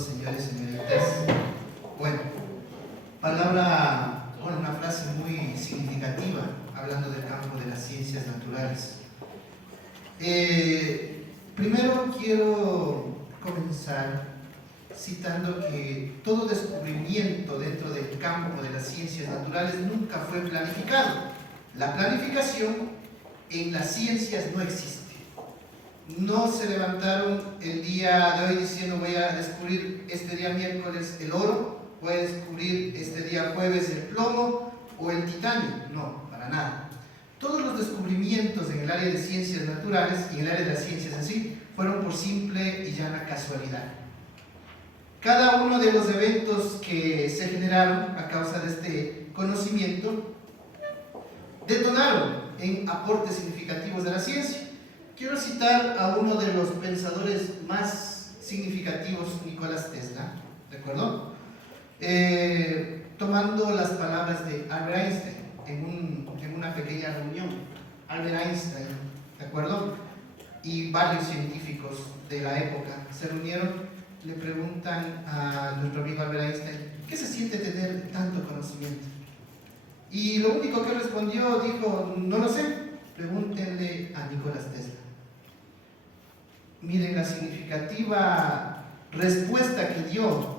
todos, señores y señoritas. Bueno, una frase muy significativa, hablando del campo de las ciencias naturales. Primero quiero comenzar citando que todo descubrimiento dentro del campo de las ciencias naturales nunca fue planificado. La planificación en las ciencias no existe. No se levantaron el día de hoy diciendo voy a descubrir este día miércoles el oro, voy a descubrir este día jueves el plomo o el titanio. No, para nada. Todos los descubrimientos en el área de ciencias naturales y en el área de las ciencias en sí fueron por simple y llana casualidad. Cada uno de los eventos que se generaron a causa de este conocimiento detonaron en aportes significativos de la ciencia. Quiero citar a uno de los pensadores más significativos, Nicolás Tesla, ¿de acuerdo? Tomando las palabras de Albert Einstein en una pequeña reunión. Albert Einstein, ¿de acuerdo? Y varios científicos de la época se reunieron, le preguntan a nuestro amigo Albert Einstein, ¿qué se siente tener tanto conocimiento? Y lo único que respondió, dijo, no lo sé, pregúntenle a Nicolás Tesla. Miren la significativa respuesta que dio,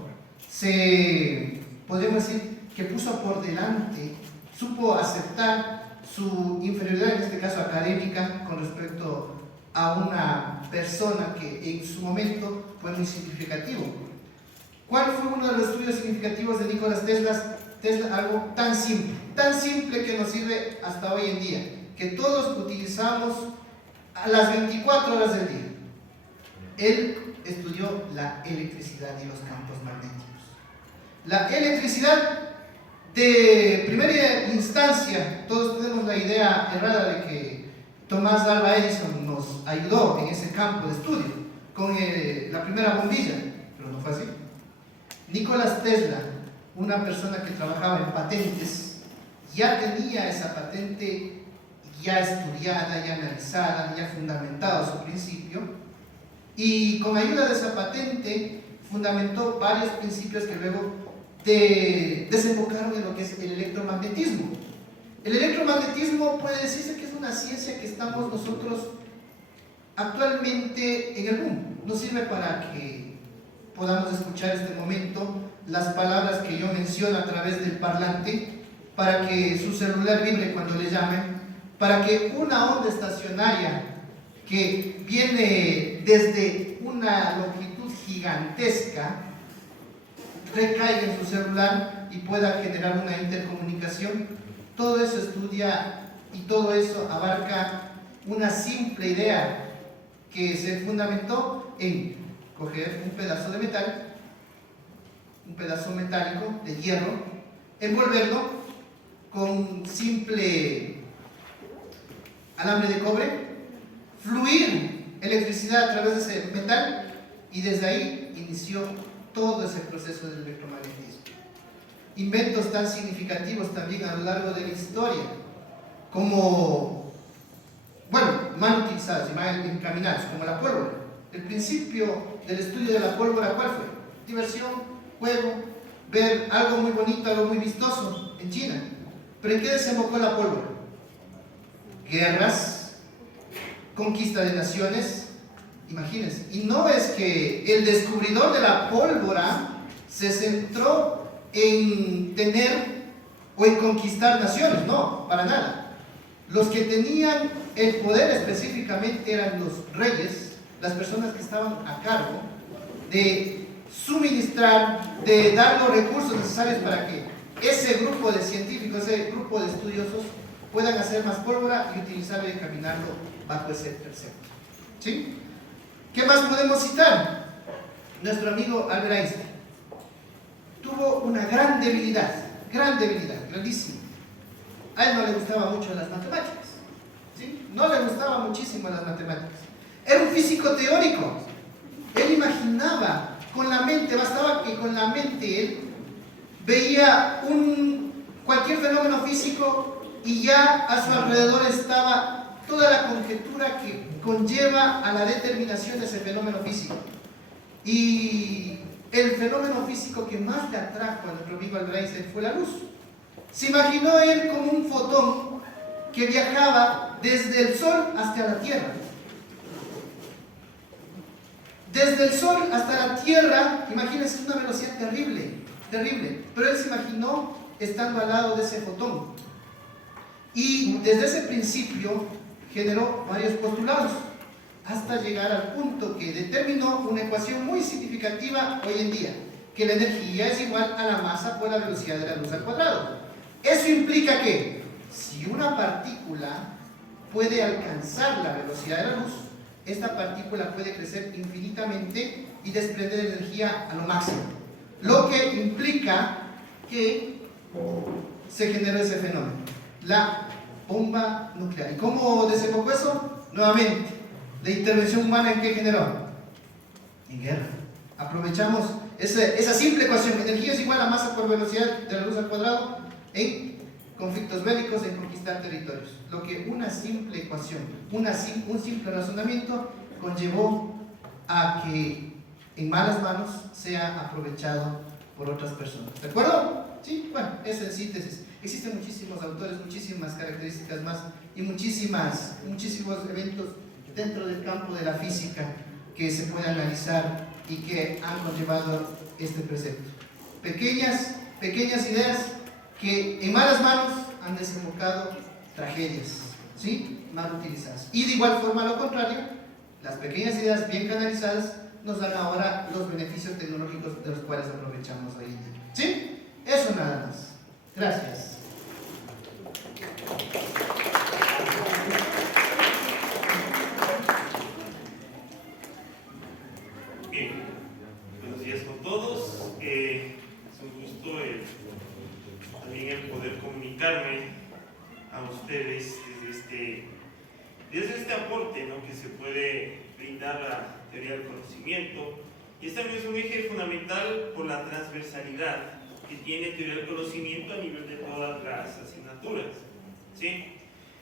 podemos decir que puso por delante, supo aceptar su inferioridad, en este caso académica, con respecto a una persona que en su momento fue muy significativo. ¿Cuál fue uno de los estudios significativos de Nicolás Tesla? Algo tan simple que nos sirve hasta hoy en día, que todos utilizamos a las 24 horas del día. Él estudió la electricidad y los campos magnéticos. La electricidad, de primera instancia, todos tenemos la idea errada de que Thomas Alva Edison nos ayudó en ese campo de estudio con la primera bombilla, pero no fue así. Nicolás Tesla, una persona que trabajaba en patentes, ya tenía esa patente ya estudiada, ya analizada, ya fundamentado su principio, y con ayuda de esa patente fundamentó varios principios que luego desembocaron en lo que es el electromagnetismo. El electromagnetismo puede decirse que es una ciencia que estamos nosotros actualmente en el boom. Nos sirve para que podamos escuchar en este momento las palabras que yo menciono a través del parlante, para que su celular vibre cuando le llamen, para que una onda estacionaria que viene desde una longitud gigantesca recaiga en su celular y pueda generar una intercomunicación. Todo eso estudia y todo eso abarca una simple idea que se fundamentó en coger un pedazo de metal, un pedazo metálico de hierro, envolverlo con simple alambre de cobre, fluir electricidad a través de ese metal, y desde ahí inició todo ese proceso del electromagnetismo. Inventos tan significativos también a lo largo de la historia, como, mal utilizados y mal encaminados, como la pólvora. El principio del estudio de la pólvora, ¿cuál fue? Diversión, juego, ver algo muy bonito, algo muy vistoso en China. ¿Pero en qué desembocó la pólvora? Guerras, conquista de naciones, imagínense. Y no es que el descubridor de la pólvora se centró en tener o en conquistar naciones, no, para nada. Los que tenían el poder específicamente eran los reyes, las personas que estaban a cargo de suministrar, de dar los recursos necesarios para que ese grupo de científicos, ese grupo de estudiosos puedan hacer más pólvora y utilizarlo y encaminarlo bajo ese precepto. ¿Sí? ¿Qué más podemos citar? Nuestro amigo Albert Einstein tuvo una gran debilidad, grandísima. A él no le gustaban mucho las matemáticas, ¿sí? No le gustaban muchísimo las matemáticas. Era un físico teórico. Él imaginaba con la mente, bastaba que con la mente él veía cualquier fenómeno físico y ya a su alrededor estaba toda la conjetura que conlleva a la determinación de ese fenómeno físico. Y el fenómeno físico que más le atrajo a nuestro amigo Albert Einstein fue la luz. Se imaginó él como un fotón que viajaba desde el Sol hasta la Tierra. Desde el Sol hasta la Tierra, imagínense, una velocidad terrible, terrible. Pero él se imaginó estando al lado de ese fotón. Y desde ese principio generó varios postulados, hasta llegar al punto que determinó una ecuación muy significativa hoy en día, que la energía es igual a la masa por la velocidad de la luz al cuadrado. Eso implica que si una partícula puede alcanzar la velocidad de la luz, esta partícula puede crecer infinitamente y desprender energía a lo máximo, lo que implica que se generó ese fenómeno, la bomba nuclear. ¿Y cómo desembocó eso? Nuevamente, la intervención humana, ¿en qué generó? En guerra. Aprovechamos esa simple ecuación: energía es igual a masa por velocidad de la luz al cuadrado, en conflictos bélicos, en conquistar territorios. Lo que una simple ecuación, un simple razonamiento conllevó a que en malas manos sea aprovechado por otras personas. ¿De acuerdo? Sí, bueno, esa es síntesis. Existen muchísimos autores, muchísimas características más y muchísimos eventos dentro del campo de la física que se puede analizar y que han conllevado este precepto. Pequeñas ideas que en malas manos han desembocado tragedias, ¿sí? Mal utilizadas. Y de igual forma, lo contrario, las pequeñas ideas bien canalizadas nos dan ahora los beneficios tecnológicos de los cuales aprovechamos hoy en día. ¿Sí? Eso nada más. Gracias. Bien, buenos días con todos. Es un gusto también el poder comunicarme a ustedes desde este aporte, ¿no?, que se puede brindar a la teoría del conocimiento. Y este también es un eje fundamental por la transversalidad que tiene teoría del conocimiento a nivel de todas las asignaturas, ¿sí?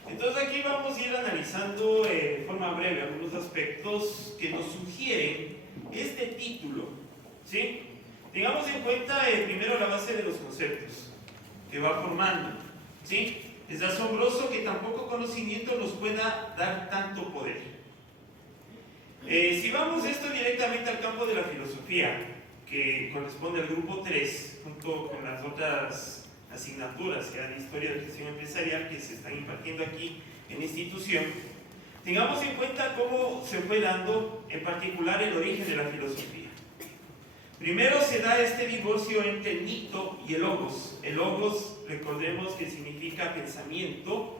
Entonces aquí vamos a ir analizando de forma breve algunos aspectos que nos sugieren este título, ¿sí? Tengamos en cuenta primero la base de los conceptos que va formando, ¿sí? Es asombroso que tan poco conocimiento nos pueda dar tanto poder. Si vamos esto directamente al campo de la filosofía, que corresponde al grupo 3, junto con las otras asignaturas que dan historia de gestión empresarial que se están impartiendo aquí en la institución, tengamos en cuenta cómo se fue dando en particular el origen de la filosofía. Primero se da este divorcio entre el mito y el logos. El logos, recordemos que significa pensamiento,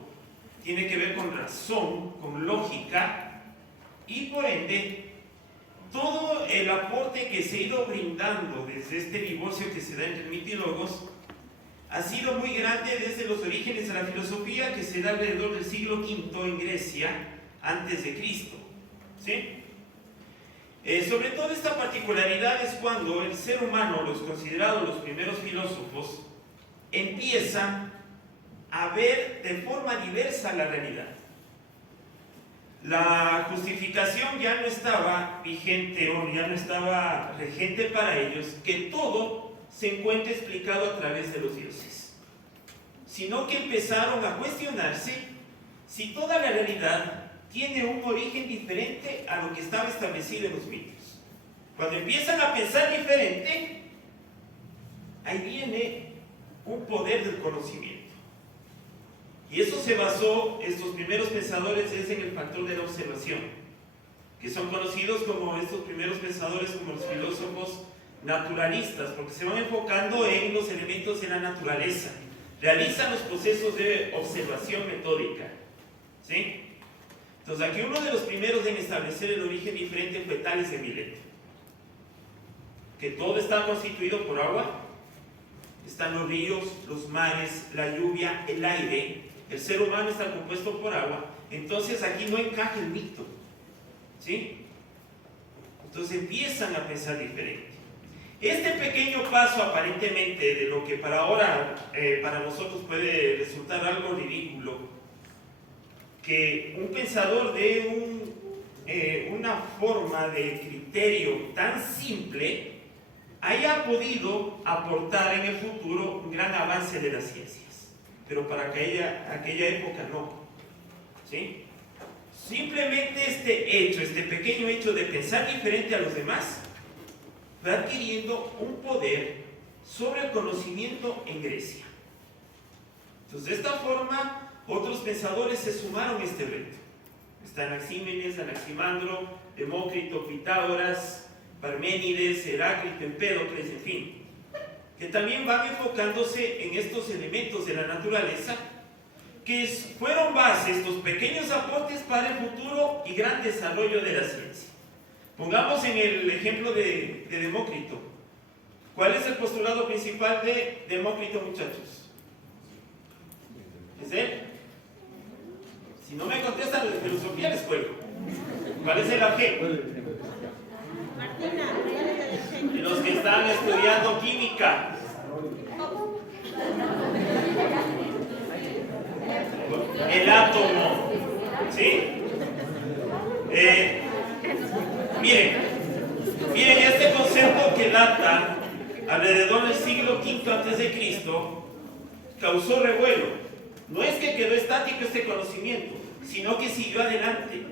tiene que ver con razón, con lógica, y por ende todo el aporte que se ha ido brindando desde este divorcio que se da entre el mito y logos ha sido muy grande desde los orígenes de la filosofía, que se da alrededor del siglo V en Grecia, antes de Cristo, ¿sí? Sobre todo esta particularidad es cuando el ser humano, los considerados los primeros filósofos, empiezan a ver de forma diversa la realidad. La justificación ya no estaba vigente o ya no estaba regente para ellos, que todo se encuentra explicado a través de los dioses, sino que empezaron a cuestionarse si toda la realidad tiene un origen diferente a lo que estaba establecido en los mitos. Cuando empiezan a pensar diferente, ahí viene un poder del conocimiento. Y eso se basó, estos primeros pensadores, es en el factor de la observación, que son conocidos como estos primeros pensadores como los filósofos naturalistas, porque se van enfocando en los elementos de la naturaleza, realizan los procesos de observación metódica, ¿sí? Entonces aquí uno de los primeros en establecer el origen diferente fue Tales de Mileto, que todo está constituido por agua, están los ríos, los mares, la lluvia, el aire, el ser humano está compuesto por agua. Entonces aquí no encaja el mito, ¿sí? Entonces empiezan a pensar diferente. Este pequeño paso aparentemente de lo que para ahora, para nosotros puede resultar algo ridículo, que un pensador de una forma de criterio tan simple haya podido aportar en el futuro un gran avance de las ciencias, pero para aquella época no, ¿sí? Simplemente este pequeño hecho de pensar diferente a los demás, va adquiriendo un poder sobre el conocimiento en Grecia. Entonces, de esta forma, otros pensadores se sumaron a este reto. Está Anaxímenes, Anaximandro, Demócrito, Pitágoras, Parménides, Heráclito, Empédocles, en fin, que también van enfocándose en estos elementos de la naturaleza que fueron base, estos pequeños aportes para el futuro y gran desarrollo de la ciencia. Pongamos en el ejemplo de Demócrito. ¿Cuál es el postulado principal de Demócrito, muchachos? ¿Es él? Si no me contestan de filosofía, les cuelgo. ¿Cuál es el AG? Los que están estudiando química. El átomo. ¿Sí? Miren, este concepto que data alrededor del siglo V a.C. causó revuelo. No es que quedó estático este conocimiento, sino que siguió adelante.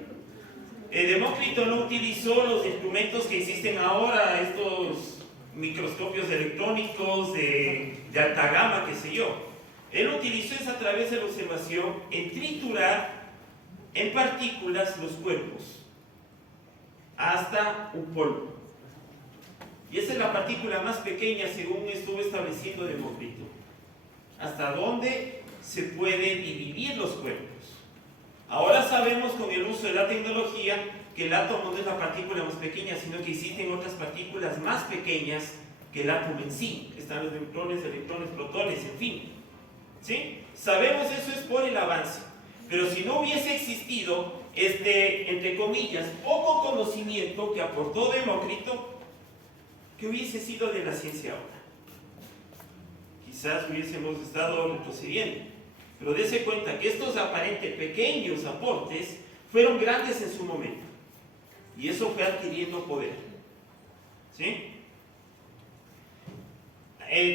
Demócrito no utilizó los instrumentos que existen ahora, estos microscopios electrónicos de alta gama, qué sé yo. Él utilizó eso a través de la observación en triturar en partículas los cuerpos hasta un polvo. Y esa es la partícula más pequeña según estuvo estableciendo Demócrito. Hasta dónde se puede dividir los cuerpos. Ahora sabemos con el uso de la tecnología que el átomo no es la partícula más pequeña, sino que existen otras partículas más pequeñas que el átomo en sí. Están los neutrones, electrones, protones, en fin. ¿Sí? Sabemos eso es por el avance. Pero si no hubiese existido entre comillas, poco conocimiento que aportó Demócrito, ¿qué hubiese sido de la ciencia ahora? Quizás hubiésemos estado retrocediendo. Pero dése cuenta que estos aparentes pequeños aportes fueron grandes en su momento. Y eso fue adquiriendo poder. ¿Sí?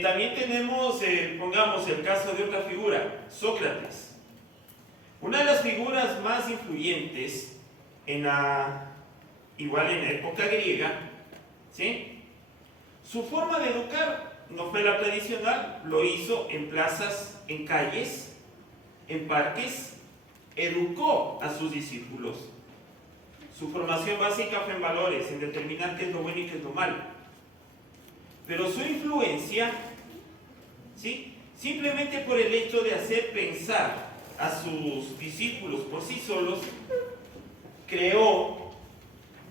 También tenemos, pongamos el caso de otra figura, Sócrates. Una de las figuras más influyentes igual en la época griega, ¿sí? Su forma de educar no fue la tradicional, lo hizo en plazas, en calles, en parques, educó a sus discípulos. Su formación básica fue en valores, en determinar qué es lo bueno y qué es lo malo. Pero su influencia, ¿sí? Simplemente por el hecho de hacer pensar a sus discípulos por sí solos, creó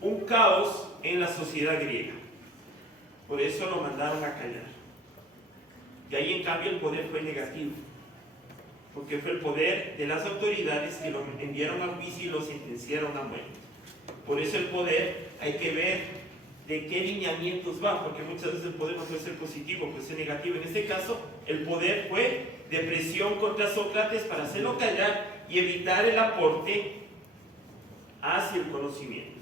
un caos en la sociedad griega. Por eso lo mandaron a callar. Y ahí en cambio el poder fue negativo, porque fue el poder de las autoridades que lo enviaron a juicio y lo sentenciaron a muerte. Por eso el poder hay que ver de qué lineamientos va, porque muchas veces el poder no puede ser positivo, puede ser negativo. En este caso, el poder fue de presión contra Sócrates para hacerlo callar y evitar el aporte hacia el conocimiento.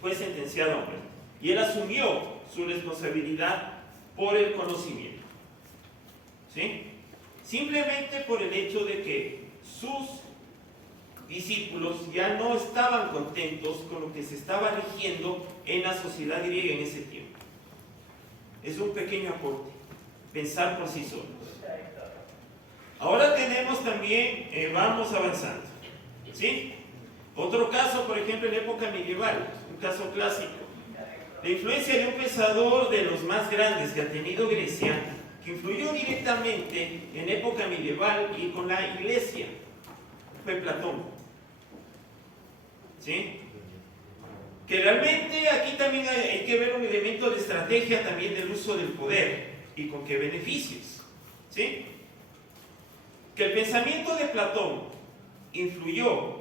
Fue sentenciado a muerte. Y él asumió su responsabilidad por el conocimiento. ¿Sí? Simplemente por el hecho de que sus discípulos ya no estaban contentos con lo que se estaba rigiendo en la sociedad griega en ese tiempo. Es un pequeño aporte, pensar por sí solos. Ahora tenemos también, vamos avanzando, ¿sí? Otro caso, por ejemplo, en la época medieval, un caso clásico. La influencia de un pensador de los más grandes que ha tenido Grecia, que influyó directamente en época medieval y con la iglesia, fue Platón. ¿Sí? Que realmente aquí también hay que ver un elemento de estrategia también del uso del poder y con qué beneficios. ¿Sí? Que el pensamiento de Platón influyó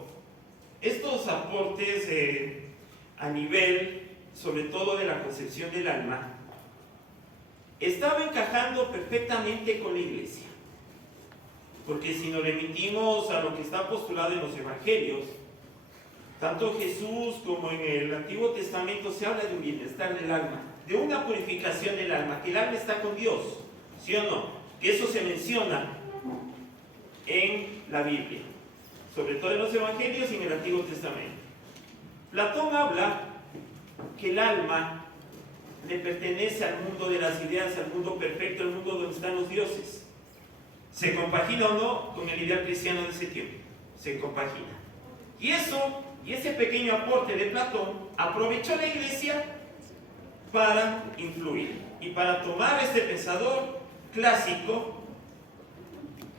estos aportes a nivel, sobre todo de la concepción del alma, estaba encajando perfectamente con la iglesia. Porque si nos remitimos a lo que está postulado en los evangelios, tanto Jesús como en el Antiguo Testamento se habla de un bienestar del alma, de una purificación del alma, que el alma está con Dios, ¿sí o no? Que eso se menciona en la Biblia, sobre todo en los Evangelios y en el Antiguo Testamento. Platón habla que el alma le pertenece al mundo de las ideas, al mundo perfecto, al mundo donde están los dioses. ¿Se compagina o no con el ideal cristiano de ese tiempo? Se compagina. Y ese pequeño aporte de Platón aprovechó la Iglesia para influir y para tomar este pensador clásico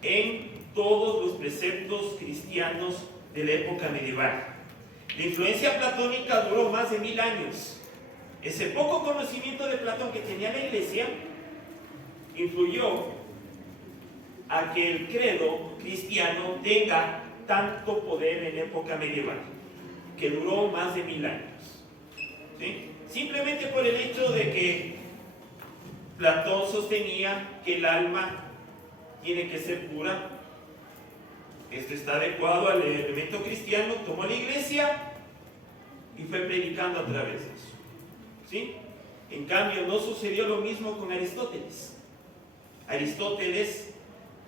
en todos los preceptos cristianos de la época medieval. La influencia platónica duró más de 1000 años. Ese poco conocimiento de Platón que tenía la Iglesia influyó a que el credo cristiano tenga tanto poder en la época medieval, que duró más de 1000 años. ¿Sí? Simplemente por el hecho de que Platón sostenía que el alma tiene que ser pura. Esto está adecuado al elemento cristiano, tomó la Iglesia y fue predicando a través de eso. ¿Sí? En cambio, no sucedió lo mismo con Aristóteles. Aristóteles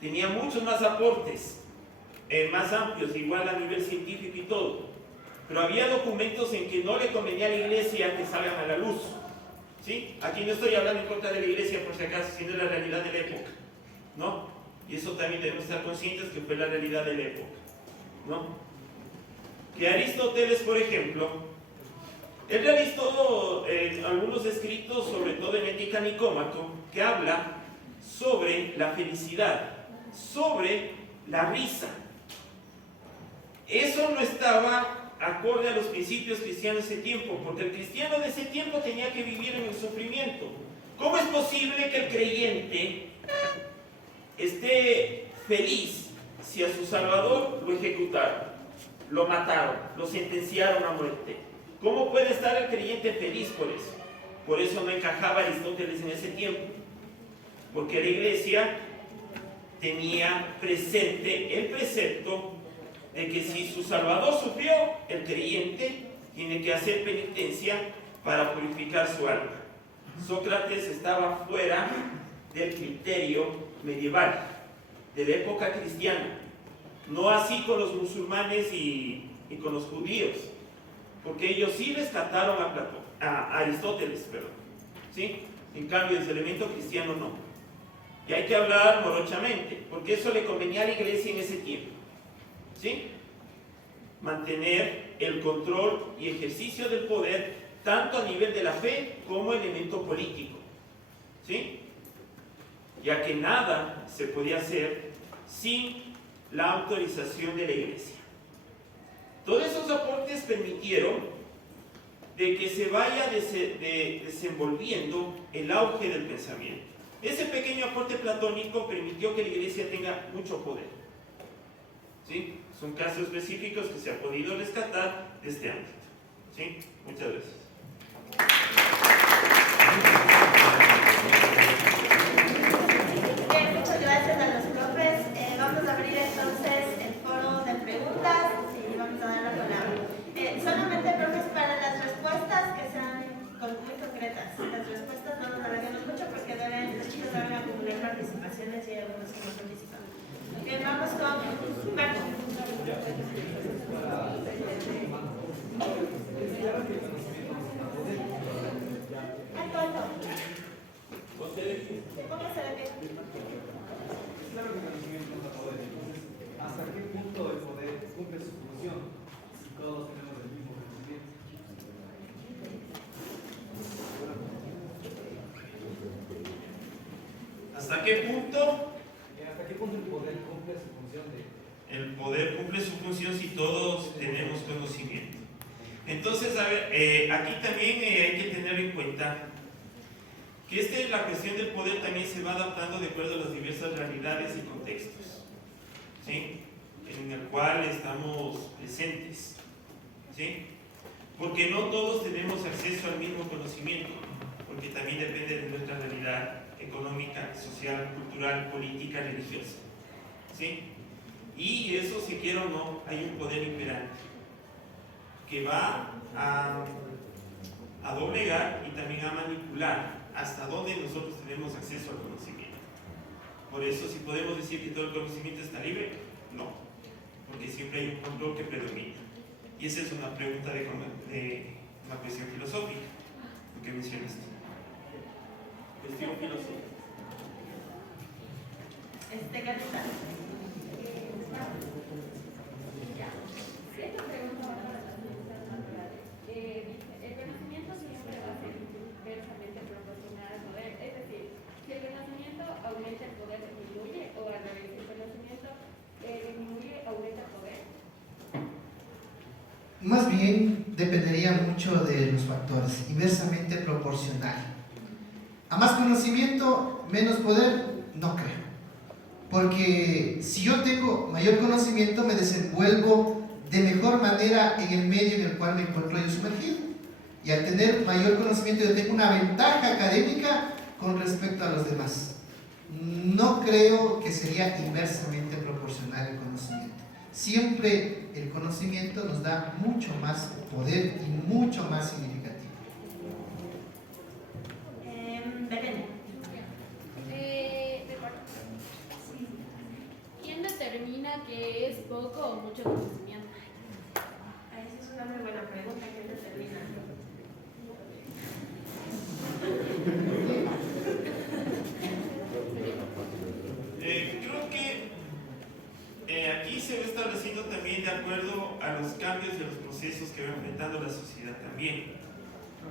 tenía muchos más aportes, más amplios, igual a nivel científico y todo. Pero había documentos en que no le convenía a la Iglesia que salgan a la luz. ¿Sí? Aquí no estoy hablando en contra de la Iglesia por si acaso, sino de la realidad de la época, ¿no? Y eso también debemos estar conscientes que fue la realidad de la época, ¿no? Que Aristóteles, por ejemplo, él realizó algunos escritos, sobre todo en Ética Nicómaco, que habla sobre la felicidad, sobre la risa. Eso no estaba acorde a los principios cristianos de ese tiempo, porque el cristiano de ese tiempo tenía que vivir en el sufrimiento. ¿Cómo es posible que el creyente esté feliz si a su Salvador lo ejecutaron, lo mataron, lo sentenciaron a muerte? ¿Cómo puede estar el creyente feliz por eso? Por eso no encajaba Aristóteles en ese tiempo, porque la Iglesia tenía presente el precepto de que si su Salvador sufrió, el creyente tiene que hacer penitencia para purificar su alma. Sócrates estaba fuera del criterio medieval, de la época cristiana, no así con los musulmanes y con los judíos, porque ellos sí rescataron a Aristóteles, ¿sí? En cambio, ese elemento cristiano no. Y hay que hablar morochamente, porque eso le convenía a la Iglesia en ese tiempo, ¿sí? Mantener el control y ejercicio del poder tanto a nivel de la fe como elemento político, ¿sí? Ya que nada se podía hacer sin la autorización de la Iglesia. Todos esos aportes permitieron de que se vaya desenvolviendo el auge del pensamiento. Ese pequeño aporte platónico permitió que la Iglesia tenga mucho poder. ¿Sí? Son casos específicos que se ha podido rescatar de este ámbito. ¿Sí? Muchas gracias. Bien, muchas gracias a los profes. Vamos a abrir entonces el foro de preguntas y vamos a dar la palabra. Solamente, profes, para las respuestas que sean muy concretas. Las respuestas no nos alarguemos mucho porque los chicos deben acumular participaciones y hay algunos que no participan. Bien, vamos con Marco. Póngase de pie. Claro que el conocimiento es poder. ¿Hasta qué punto el poder cumple su función si todos tenemos el mismo conocimiento? ¿Hasta qué punto? ¿Hasta qué punto el poder cumple su función El poder cumple su función si todos tenemos conocimiento. Entonces, a ver, aquí también hay que tener en cuenta que la cuestión del poder también se va adaptando de acuerdo a las diversas realidades y contextos, ¿sí? En el cual estamos presentes, ¿sí? Porque no todos tenemos acceso al mismo conocimiento, porque también depende de nuestra realidad económica, social, cultural, política, religiosa, ¿sí? Y eso, si quiero o no, hay un poder imperante que va a a doblegar y también a manipular hasta donde nosotros tenemos acceso al conocimiento. Por eso, si podemos decir que todo el conocimiento está libre, no, porque siempre hay un control que predomina. Y esa es una pregunta de una cuestión filosófica, lo que mencionaste. Cuestión filosófica. Carita. Esta pregunta va para las ciencias naturales. El conocimiento siempre va a ser inversamente proporcional al poder. Es decir, si el conocimiento aumenta, el poder disminuye, o al revés, si el conocimiento disminuye, aumenta el poder. Más bien dependería mucho de los factores, inversamente proporcional. A más conocimiento, menos poder, no creo. Porque si yo tengo mayor conocimiento, me desenvuelvo de mejor manera en el medio en el cual me encuentro yo sumergido. Y al tener mayor conocimiento, yo tengo una ventaja académica con respecto a los demás. No creo que sería inversamente proporcional el conocimiento. Siempre el conocimiento nos da mucho más poder y mucho más significativo. Belén. ¿Quién determina que es poco o mucho conocimiento? Esa es una muy buena pregunta. ¿Quién determina? Creo que aquí se va estableciendo también de acuerdo a los cambios de los procesos que va enfrentando la sociedad también,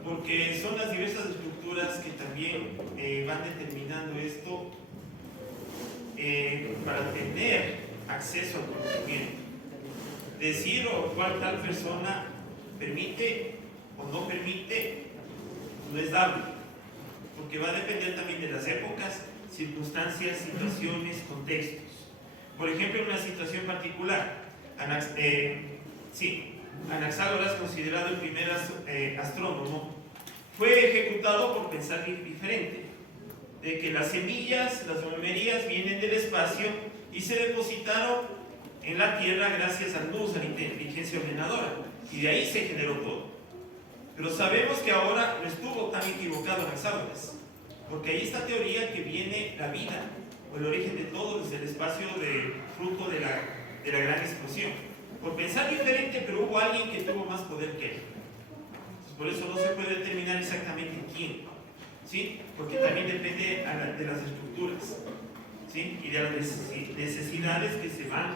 porque son las diversas estructuras que también van determinando esto para tener acceso al conocimiento. Decir o cuál tal persona permite o no permite no es dable, porque va a depender también de las épocas, circunstancias, situaciones, contextos. Por ejemplo, en una situación particular, Anaxágoras, considerado el primer astrónomo, fue ejecutado por pensar diferente, de que las semillas, las monerías vienen del espacio y se depositaron en la Tierra gracias al luz, a la inteligencia ordenadora, y de ahí se generó todo. Pero sabemos que ahora no estuvo tan equivocado Anaxágoras, porque ahí está teoría que viene la vida, o el origen de todo desde el espacio fruto de la gran explosión. Por pensar diferente, pero hubo alguien que tuvo más poder que él. Entonces, por eso no se puede determinar exactamente quién, ¿sí? Porque también depende de las estructuras, ¿sí? Y de las necesidades que se van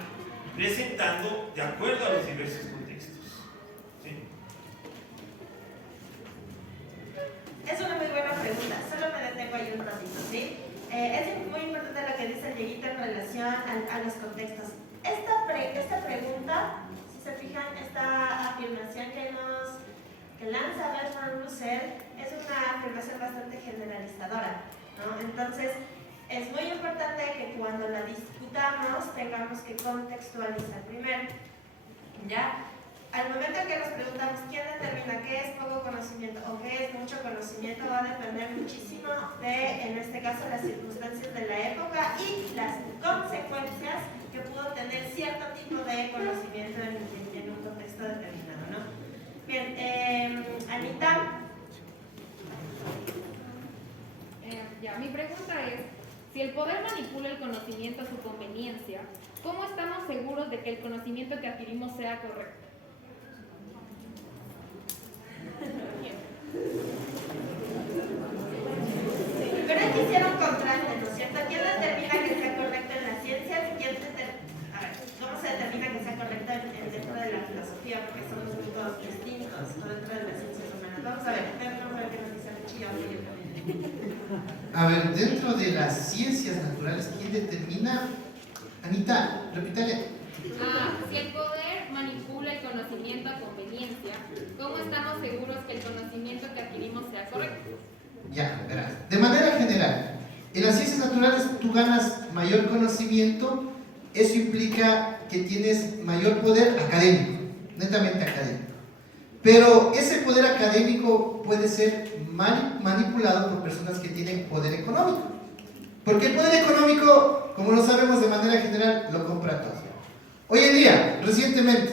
presentando de acuerdo a los diversos contextos, ¿sí? Es una muy buena pregunta, solo me detengo ahí un ratito, ¿sí? Es muy importante lo que dice el Dieguito en relación a los contextos. Esta pregunta, si se fijan, esta afirmación que lanza Bertrand Russell es una afirmación bastante generalizadora, ¿no? Entonces, es muy importante que cuando la discutamos tengamos que contextualizar primero, ¿ya? Al momento en que nos preguntamos quién determina qué es poco conocimiento o qué es mucho conocimiento, va a depender muchísimo de, en este caso, las circunstancias de la época y las consecuencias que pudo tener cierto tipo de conocimiento en un contexto determinado, ¿no? Bien, Anita. Mi pregunta es, si el poder manipula el conocimiento a su conveniencia, ¿cómo estamos seguros de que el conocimiento que adquirimos sea correcto? Pero hay que hacer un contraste, ¿no es cierto? ¿Quién determina que sea correcto en las ciencias? ¿Cómo se determina que sea correcto dentro de la filosofía? Porque son dos puntos distintos, o dentro de las ciencias humanas. Vamos a ver qué nos dice Luchillo. A ver, dentro de las ciencias naturales, ¿quién determina? Anita, repítale. Si el poder manipula el conocimiento a conveniencia, ¿cómo estamos seguros que el conocimiento que adquirimos sea correcto? Ya, verás. De manera general, en las ciencias naturales tú ganas mayor conocimiento, eso implica que tienes mayor poder académico, netamente académico. Pero ese poder académico puede ser manipulado por personas que tienen poder económico. Porque el poder económico, como lo sabemos de manera general, lo compra todo. Hoy en día, recientemente,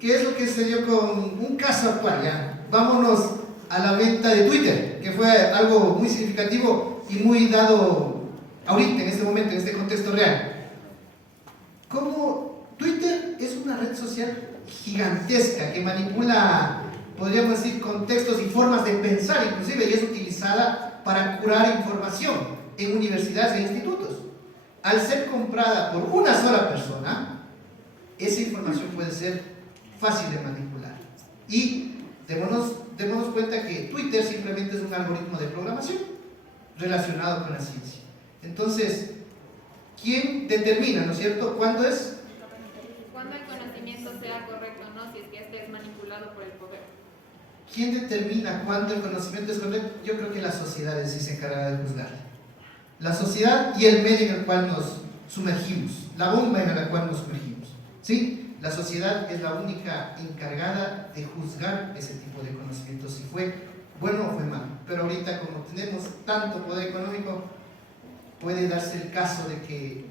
¿qué es lo que se dio con un caso actual? Ya, vámonos a la venta de Twitter, que fue algo muy significativo y muy dado ahorita, en este momento, en este contexto real. Como Twitter es una red social gigantesca que manipula, podríamos decir, contextos y formas de pensar inclusive, y es utilizada para curar información en universidades e institutos. Al ser comprada por una sola persona, esa información puede ser fácil de manipular. Y démonos cuenta que Twitter simplemente es un algoritmo de programación relacionado con la ciencia. Entonces, ¿quién determina, no es cierto, cuándo es? Cuando el conocimiento sea correcto o no, si es que este es manipulado por el poder. ¿Quién determina cuándo el conocimiento es correcto? Yo creo que la sociedad en sí se encarga de juzgar. La sociedad y el medio en el cual nos sumergimos, la bomba en la cual nos sumergimos. ¿Sí? La sociedad es la única encargada de juzgar ese tipo de conocimientos, si fue bueno o fue malo. Pero ahorita, como tenemos tanto poder económico, puede darse el caso de que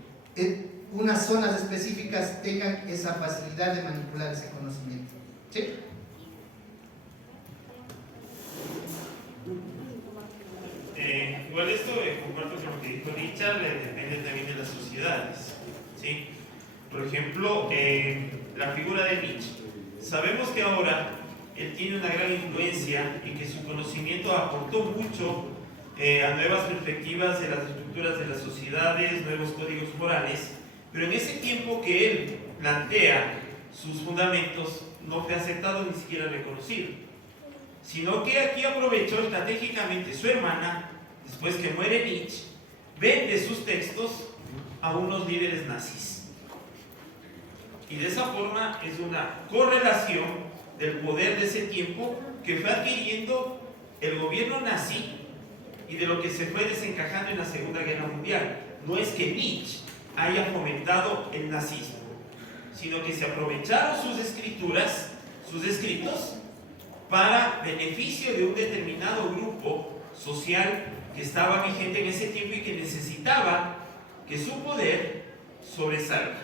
unas zonas específicas tengan esa facilidad de manipular ese conocimiento. ¿Sí? Igual esto, comparto con lo que dijo Richard, depende también de las sociedades, ¿sí? Por ejemplo, la figura de Nietzsche. Sabemos que ahora él tiene una gran influencia y que su conocimiento aportó mucho a nuevas perspectivas de las estructuras de las sociedades, nuevos códigos morales, pero en ese tiempo que él plantea sus fundamentos no fue aceptado ni siquiera reconocido, sino que aquí aprovechó estratégicamente su hermana, después que muere Nietzsche, vende sus textos a unos líderes nazis. Y de esa forma es una correlación del poder de ese tiempo que fue adquiriendo el gobierno nazi y de lo que se fue desencajando en la Segunda Guerra Mundial. No es que Nietzsche haya fomentado el nazismo, sino que se aprovecharon sus escrituras, sus escritos, para beneficio de un determinado grupo social que estaba vigente en ese tiempo y que necesitaba que su poder sobresalga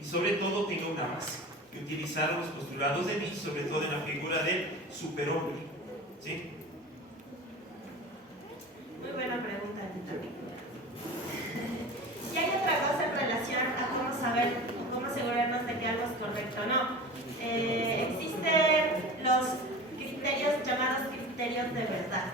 y sobre todo tenga una base. Que utilizaron los postulados de Nietzsche, sobre todo en la figura del superhombre. ¿Sí? Muy buena pregunta, también. Y hay otra cosa en relación a cómo saber, cómo asegurarnos de que algo es correcto o no. Existen los criterios llamados criterios de verdad,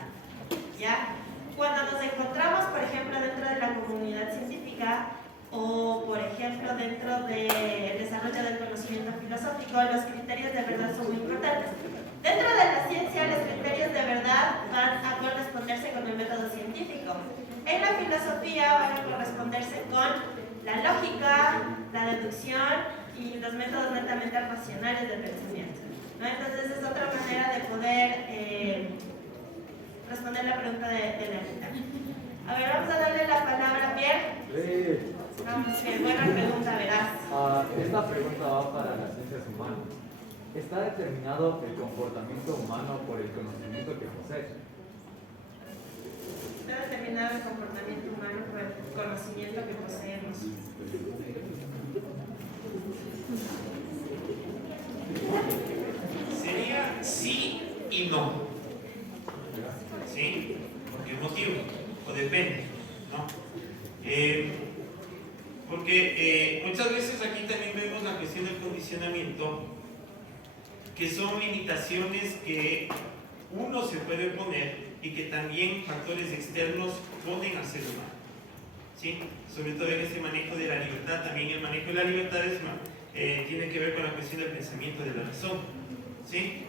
¿ya? Cuando nos encontramos, por ejemplo, dentro de la comunidad científica o, por ejemplo, dentro del desarrollo del conocimiento filosófico, los criterios de verdad son muy importantes. Dentro de la ciencia, los criterios de verdad van a corresponderse con el método científico. En la filosofía van a corresponderse con la lógica, la deducción y los métodos netamente racionales de pensamiento, ¿no? Entonces es otra manera de poder responder la pregunta de Lerita. A ver, vamos a darle la palabra a Pierre. Vamos, Pierre, buena pregunta, verás. Esta pregunta va para las ciencias humanas. ¿Está determinado el comportamiento humano por el conocimiento que posee? Está determinado el comportamiento humano por el conocimiento que poseemos. Sería sí y no. ¿Sí? ¿Por qué motivo? O depende, ¿no? Porque muchas veces aquí también vemos la cuestión del condicionamiento, que son limitaciones que uno se puede poner y que también factores externos ponen al ser humano, ¿sí? Sobre todo en este manejo de la libertad. También el manejo de la libertad tiene que ver con la cuestión del pensamiento de la razón, ¿sí?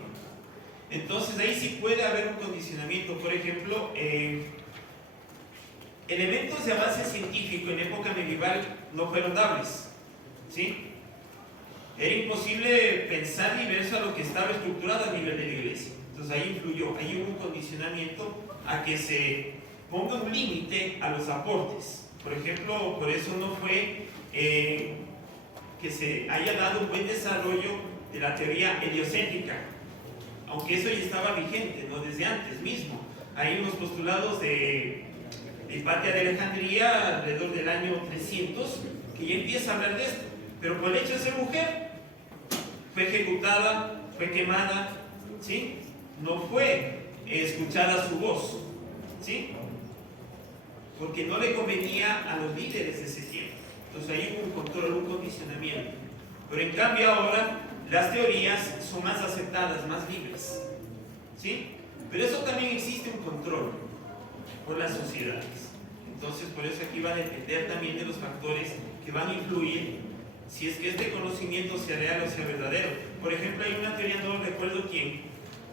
Entonces ahí sí puede haber un condicionamiento. Por ejemplo, elementos de avance científico en época medieval no fueron dables, ¿sí? Era imposible pensar diverso a lo que estaba estructurado a nivel de la iglesia. Entonces ahí influyó, ahí hubo un condicionamiento a que se ponga un límite a los aportes. Por ejemplo, por eso no fue que se haya dado un buen desarrollo de la teoría heliocéntrica, aunque eso ya estaba vigente, ¿no? Desde antes mismo. Hay unos postulados de Hipatia de Alejandría alrededor del año 300 que ya empieza a hablar de esto, pero por el hecho de ser mujer fue ejecutada, fue quemada, ¿sí? No fue escuchara su voz, ¿sí? Porque no le convenía a los líderes de ese tiempo. Entonces ahí hubo un control, un condicionamiento. Pero en cambio ahora las teorías son más aceptadas, más libres, ¿sí? Pero eso también existe un control por las sociedades. Entonces por eso aquí va a depender también de los factores que van a influir si es que este conocimiento sea real o sea verdadero. Por ejemplo, hay una teoría, no recuerdo quién,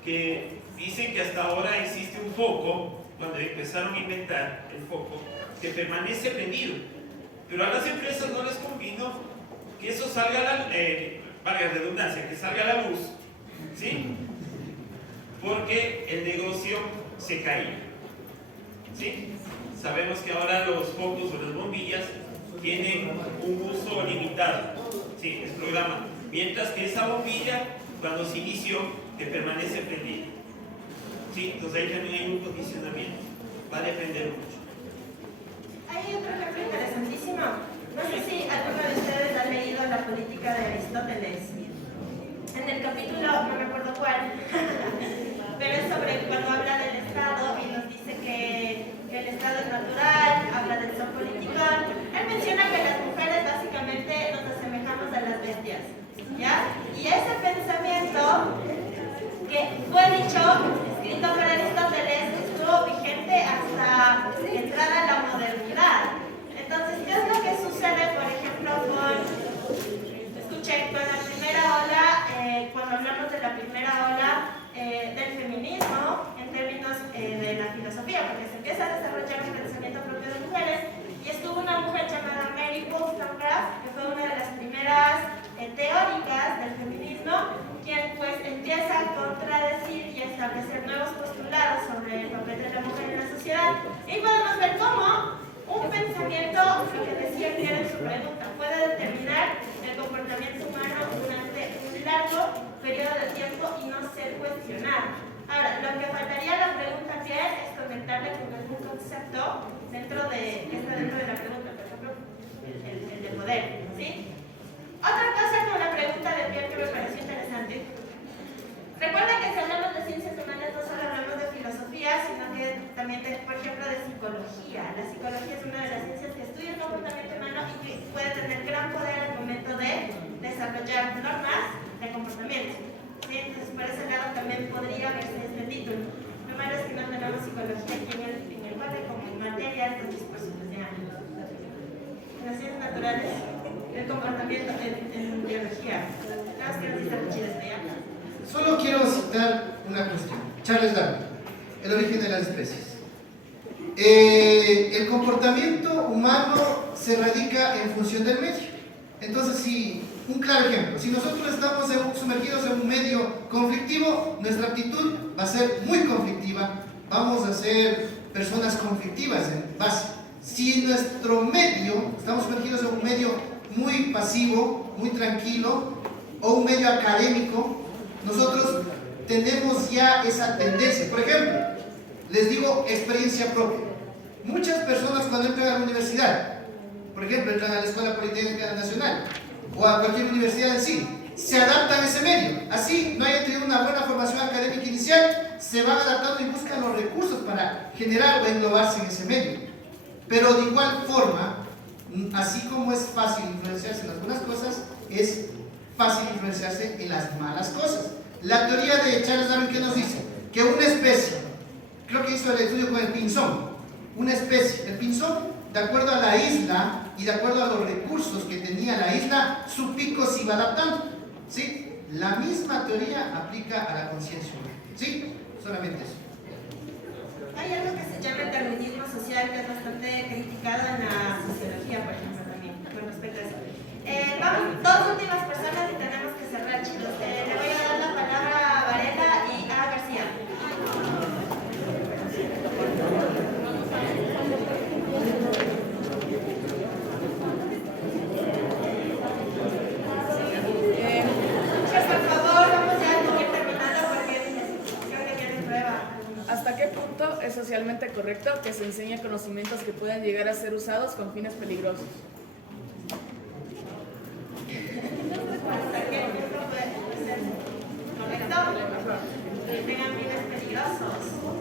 que dicen que hasta ahora existe un foco, cuando empezaron a inventar el foco, que permanece prendido. Pero a las empresas no les convino que eso salga a la valga la redundancia, que salga a la luz, ¿sí? Porque el negocio se caía, ¿sí? Sabemos que ahora los focos o las bombillas tienen un uso limitado, ¿sí? Es programa. Mientras que esa bombilla, cuando se inició, que permanece prendida, ¿sí? Entonces ahí también hay un condicionamiento. Va a depender mucho. Hay otro ejemplo interesantísimo. No sé si alguno de ustedes ha leído La política de Aristóteles. En el capítulo, no recuerdo cuál, pero es sobre cuando habla del Estado y nos dice que el Estado es natural, habla del son político. Él menciona que las mujeres básicamente nos asemejamos a las bestias, ¿ya? Y ese pensamiento que fue dicho, escrito por Aristóteles, estuvo vigente hasta entrada la modernidad. Entonces, ¿qué es lo que sucede, por ejemplo, escuchen, con la primera ola, cuando hablamos de la primera ola del feminismo, en términos de la filosofía, porque se empieza a desarrollar un pensamiento propio de mujeres, y estuvo una mujer llamada Mary Wollstonecraft, que fue una de las primeras teóricas del feminismo, quien pues empieza a contradecir y a establecer nuevos postulados sobre el papel de la mujer en la sociedad. Y podemos ver cómo un pensamiento, lo que decía Pierre en su pregunta, puede determinar el comportamiento humano durante un largo periodo de tiempo y no ser cuestionado. Ahora, lo que faltaría a la pregunta, Pierre, es conectarle con algún concepto dentro de la pregunta, por ejemplo, el de poder, ¿sí? Otra cosa con la pregunta de Pierre que me pareció interesante. Recuerda que si hablamos de ciencias humanas no solo hablamos de filosofía, sino que también, por ejemplo, de psicología. La psicología es una de las ciencias que estudia el comportamiento humano y que puede tener gran poder al momento de desarrollar normas de comportamiento, ¿sí? Entonces, por ese lado también podría verse este título. Lo malo es que no tenemos psicología aquí en el cole como materia, entonces por supuesto ya. En las ciencias naturales, el comportamiento en biología. Nada más que nos dice mucho de ya. Solo quiero citar una cuestión. Charles Darwin, El origen de las especies. El comportamiento humano se radica en función del medio. Entonces, si un claro ejemplo, si nosotros estamos sumergidos en un medio conflictivo, nuestra actitud va a ser muy conflictiva, vamos a ser personas conflictivas en base. Si en nuestro medio, estamos sumergidos en un medio muy pasivo, muy tranquilo, o un medio académico, nosotros tenemos ya esa tendencia. Por ejemplo, les digo experiencia propia. Muchas personas cuando entran a la universidad, por ejemplo, entran a la Escuela Politécnica Nacional o a cualquier universidad en sí, se adaptan a ese medio. Así no hayan tenido una buena formación académica inicial, se van adaptando y buscan los recursos para generar o englobarse en ese medio. Pero de igual forma, así como es fácil influenciarse en las buenas cosas, es fácil influenciarse en las malas cosas. La teoría de Charles Darwin, ¿qué nos dice? Que una especie, creo que hizo el estudio con el pinzón, una especie, el pinzón, de acuerdo a la isla y de acuerdo a los recursos que tenía la isla, su pico se iba adaptando, ¿sí? La misma teoría aplica a la conciencia humana, ¿sí? Solamente eso. Hay algo que se llama el darwinismo social, que es bastante criticado en la sociología, por ejemplo, también, con respecto a eso. Vamos, dos últimas personas y tenemos que cerrar, chicos. Le voy a dar la palabra a Varela y a García. Pues, por favor, vamos ya a ir terminando porque creo que tienen prueba. ¿Hasta qué punto es socialmente correcto que se enseñe conocimientos que puedan llegar a ser usados con fines peligrosos? ¿Hasta qué punto puede ser correcto? Que tengan fines peligrosos.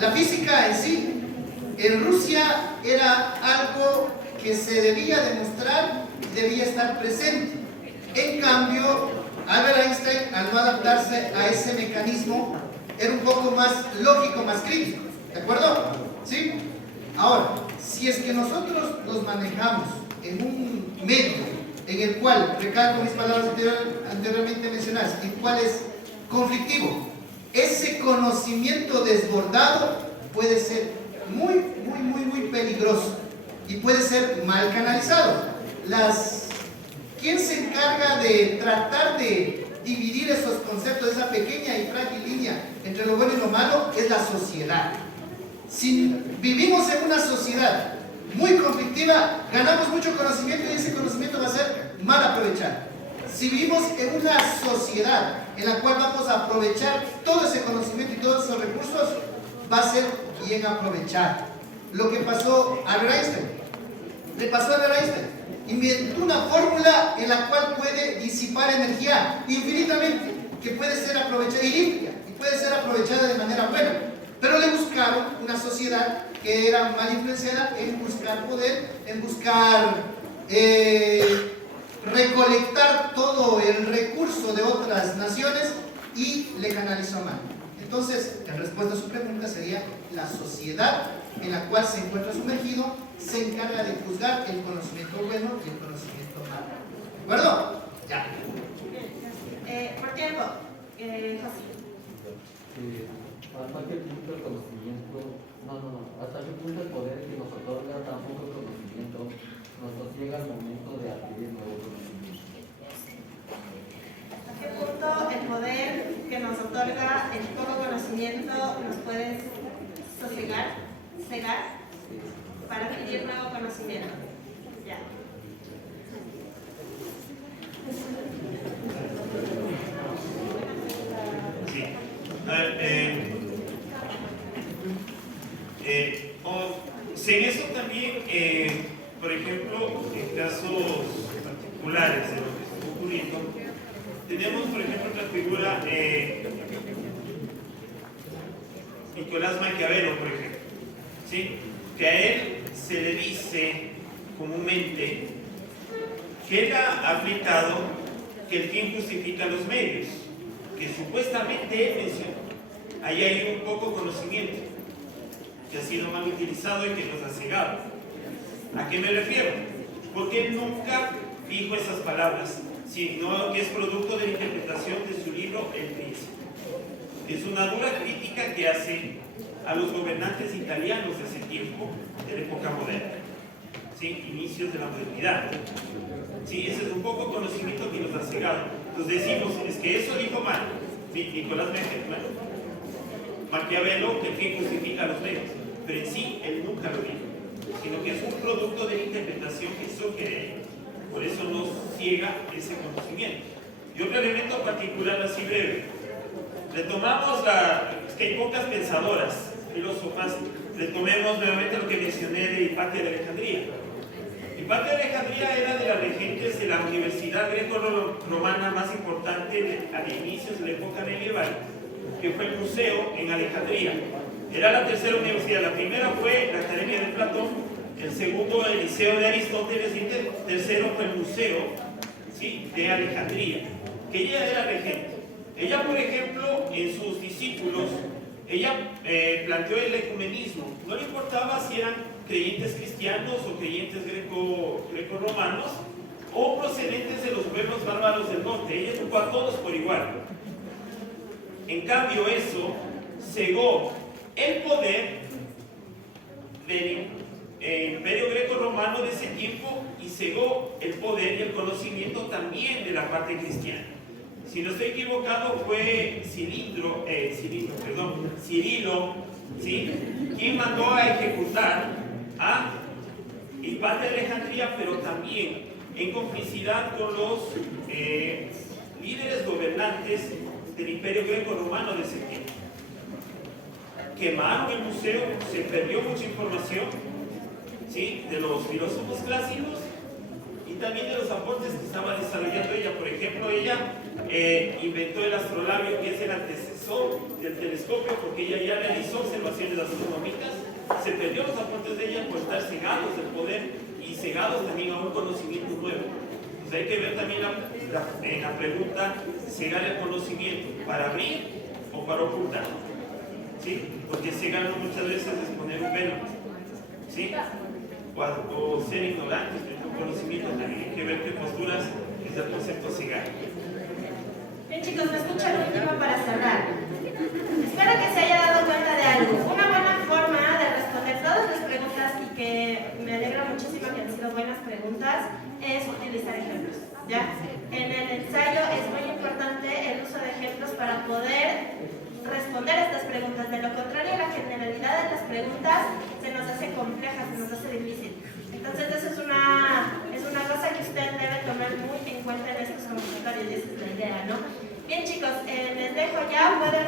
la física en sí, en Rusia era algo que se debía demostrar y debía estar presente. En cambio, Albert Einstein, al no adaptarse a ese mecanismo, era un poco más lógico, más crítico. ¿De acuerdo? ¿Sí? Ahora, si es que nosotros nos manejamos en un medio en el cual, recalco mis palabras anteriormente mencionadas, el cual es conflictivo, ese conocimiento desbordado puede ser muy peligroso y puede ser mal canalizado. ¿Quién se encarga de tratar de dividir esos conceptos, esa pequeña y frágil línea entre lo bueno y lo malo? Es la sociedad. Si vivimos en una sociedad muy conflictiva, ganamos mucho conocimiento y ese conocimiento va a ser mal aprovechado. Si vivimos en una sociedad en la cual vamos a aprovechar todo ese conocimiento y todos esos recursos, va a ser bien aprovechado. Lo que pasó a Albert Einstein, le pasó a Albert Einstein, inventó una fórmula en la cual puede disipar energía infinitamente, que puede ser aprovechada y limpia, y puede ser aprovechada de manera buena. Pero le buscaron una sociedad que era mal influenciada en buscar poder, en buscar recolectar todo el recurso de otras naciones y le canalizó mal. Entonces, en respuesta a su pregunta sería: la sociedad en la cual se encuentra sumergido se encarga de juzgar el conocimiento bueno y el conocimiento malo. ¿De acuerdo? Ya. Por tiempo, José. ¿Hasta qué punto el conocimiento, hasta qué punto el poder que nos otorga tan poco conocimiento nos llega al momento de adquirir nuevo conocimiento? ¿Hasta qué punto el poder que nos otorga el poco conocimiento nos puede cegar para adquirir nuevo conocimiento? Ya. Sí. A ver, en eso también, por ejemplo, en casos particulares de lo que está ocurriendo, tenemos, por ejemplo, otra figura, Nicolás Maquiavelo, por ejemplo, ¿sí? Que a él se le dice comúnmente que él ha aplicado que el fin justifica los medios, que supuestamente él mencionó. Ahí hay un poco conocimiento que ha sido mal utilizado y que nos ha cegado. ¿A qué me refiero? Porque él nunca dijo esas palabras, sino que es producto de la interpretación de su libro El Príncipe. Es una dura crítica que hace a los gobernantes italianos de ese tiempo, de la época moderna, ¿sí? Inicios de la modernidad. Sí, ese es un poco conocimiento que nos ha cegado. Entonces decimos, es que eso dijo mal, Nicolás Maquiavelo, que el fin justifica los medios, pero en sí él nunca lo dijo, sino que es un producto de la interpretación que hizo que por eso nos ciega ese conocimiento. Y otro elemento particular, así breve, retomamos es que hay pocas pensadoras, filósofas, retomemos nuevamente lo que mencioné de Hipatia de Alejandría. Hipatia de Alejandría era de las regentes de la universidad greco-romana más importante a inicios de la época medieval, que fue el Museo en Alejandría. Era la tercera universidad. La primera fue la Academia de Platón, el segundo el Liceo de Aristóteles y el tercero fue el Museo, ¿sí?, de Alejandría, que ella era regente. Ella, por ejemplo, en sus discípulos, ella planteó el ecumenismo. No le importaba si eran creyentes cristianos o creyentes greco-romanos o procedentes de los pueblos bárbaros del norte. Ella educó a todos por igual. En cambio, eso cegó el poder del imperio greco-romano de ese tiempo y cegó el poder y el conocimiento también de la parte cristiana. Si no estoy equivocado, fue Cirilo, ¿sí?, quien mandó a ejecutar a Hipatia de Alejandría, pero también en complicidad con los líderes gobernantes del imperio greco-romano de ese tiempo. Quemaron el museo, se perdió mucha información, ¿sí?, de los filósofos clásicos y también de los aportes que estaba desarrollando ella. Por ejemplo, ella inventó el astrolabio, que es el antecesor del telescopio porque ella ya realizó observaciones astronómicas, se perdió los aportes de ella por estar cegados del poder y cegados también a un conocimiento nuevo. Entonces hay que ver también en la pregunta, cegar el conocimiento, ¿para abrir o para ocultar? ¿Sí? Porque cegar muchas veces es poner un velo, ¿sí? O ser ignorantes de un conocimiento, también hay que ver qué posturas es el concepto cegar. Bien chicos, me escuchan lo último para cerrar. Espero que se haya dado cuenta de algo. Una buena forma de responder todas las preguntas y que me alegra muchísimo que han sido buenas preguntas es utilizar ejemplos. ¿Ya? En el ensayo es muy importante el uso de ejemplos para poder responder a estas preguntas. De lo contrario, la generalidad de las preguntas se nos hace compleja, se nos hace difícil. Entonces, eso es una cosa que usted debe tomar muy en cuenta en estos comentarios y esa es la idea, ¿no? Bien chicos, les dejo ya, pueden